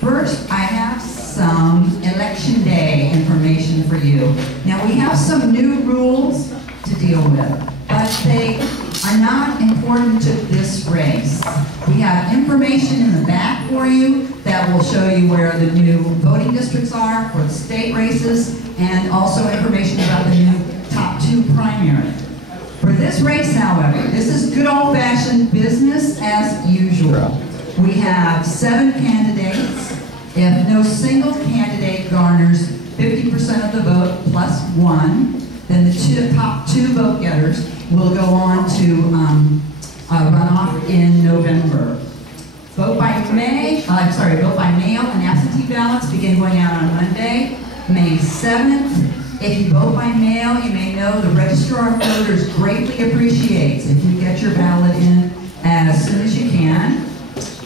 First, I have some election day information for you. Now, we have some new rules to deal with, but they are not important to this race. We have information in the back for you that will show you where the new voting districts are for the state races, and also information about the new top 2 primary. For this race, however, this is good old-fashioned business as usual. We have 7 candidates. If no single candidate garners 50% of the vote plus 1, then the top 2 vote getters will go on to runoff in November. Vote by mail and absentee ballots begin going out on Monday, May 7th. If you vote by mail, you may know the Registrar of Voters greatly appreciates if you get your ballot in as soon as you can.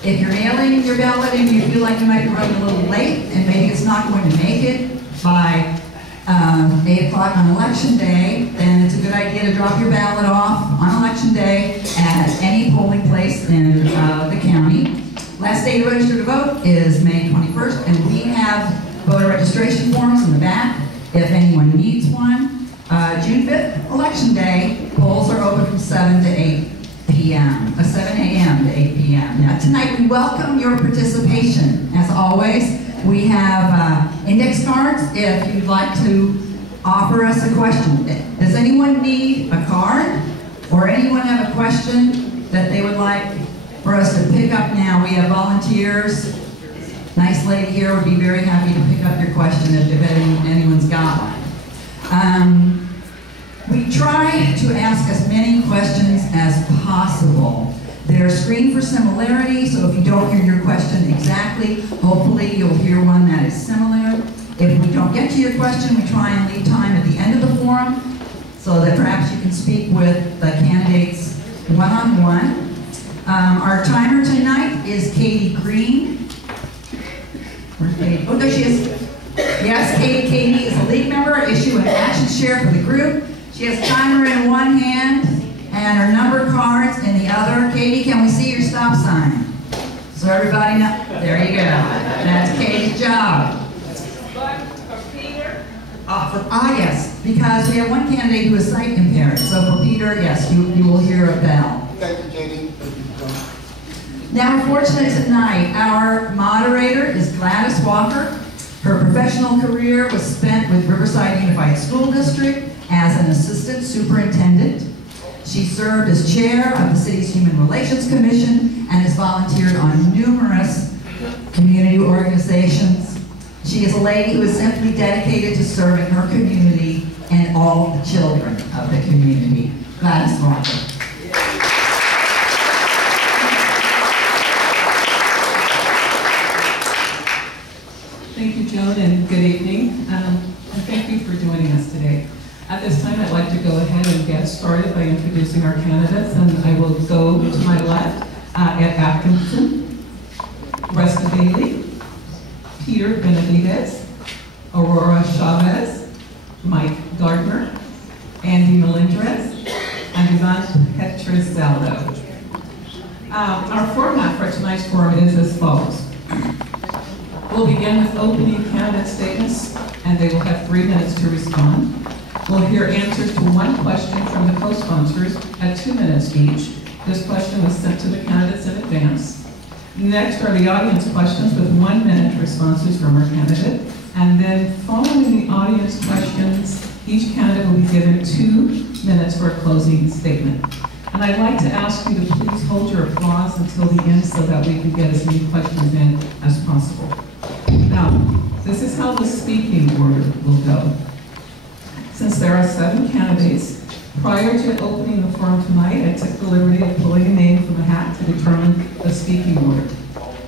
If you're mailing your ballot in, you feel like you might be running a little late and maybe it's not going to make it by 8 o'clock on election day, then it's a good idea to drop your ballot off on election day at any polling place in the county. Last day to register to vote is May 21st, and we have voter registration forms in the back if anyone needs one. June 5th, election day, polls are open from 7 to 8 p.m., 7 a.m. to 8 p.m. Now tonight we welcome your participation. As always, we have index cards if you'd like to offer us a question. Does anyone need a card, or anyone have a question that they would like for us to pick up now? We have volunteers. Nice lady here would be very happy to pick up your question if anyone's got one. We try to ask as many questions as possible. They're screened for similarity, so if you don't hear your question exactly, hopefully you'll hear one that is similar. If we don't get to your question, we try and leave time at the end of the forum so that perhaps you can speak with the candidates one-on-one. Our timer tonight is Katie Green. Where's Katie? Oh, there she is. Yes, Katie is a league member, issue an action share for the group. She has a timer in one hand and her number cards in the other. Katie, can we see your stop sign? So everybody know, there you go. That's Katie's job. Yes, because we have one candidate who is sight impaired. So for Peter, yes, you will hear a bell. Thank you, Katie. Now we're fortunate tonight. Our moderator is Gladys Walker. Her professional career was spent with Riverside Unified School District as an assistant superintendent. She served as chair of the city's Human Relations Commission and has volunteered on numerous community organizations. She is a lady who is simply dedicated to serving her community and all the children of the community. Gladys Walker. Thank you, Joan, and good evening. And thank you for joining us today. At this time, I'd like to go ahead and get started by introducing our candidates, and I will go to my left at Adkison, Rusty Bailey, Peter Benavidez, Aurora Chavez, Mike Gardner, Andy Melendrez, and Dvonne Pitruzzello. Our format for tonight's forum is as follows. We'll begin with opening candidate statements, and they will have 3 minutes to respond. We'll hear answers to one question from the co-sponsors at 2 minutes each. This question was sent to the candidates in advance. Next are the audience questions with 1 minute responses from our candidate. And then following the audience questions, each candidate will be given 2 minutes for a closing statement. And I'd like to ask you to please hold your applause until the end so that we can get as many questions in as possible. Now, this is how the speaking order will go. Since there are 7 candidates, prior to opening the forum tonight, I took the liberty of pulling a name from a hat to determine the speaking order.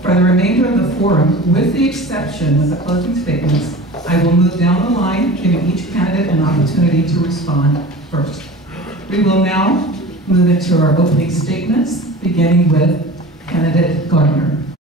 For the remainder of the forum, with the exception of the closing statements, I will move down the line, giving each candidate an opportunity to respond first. We will now move into our opening statements, beginning with candidate Gardner.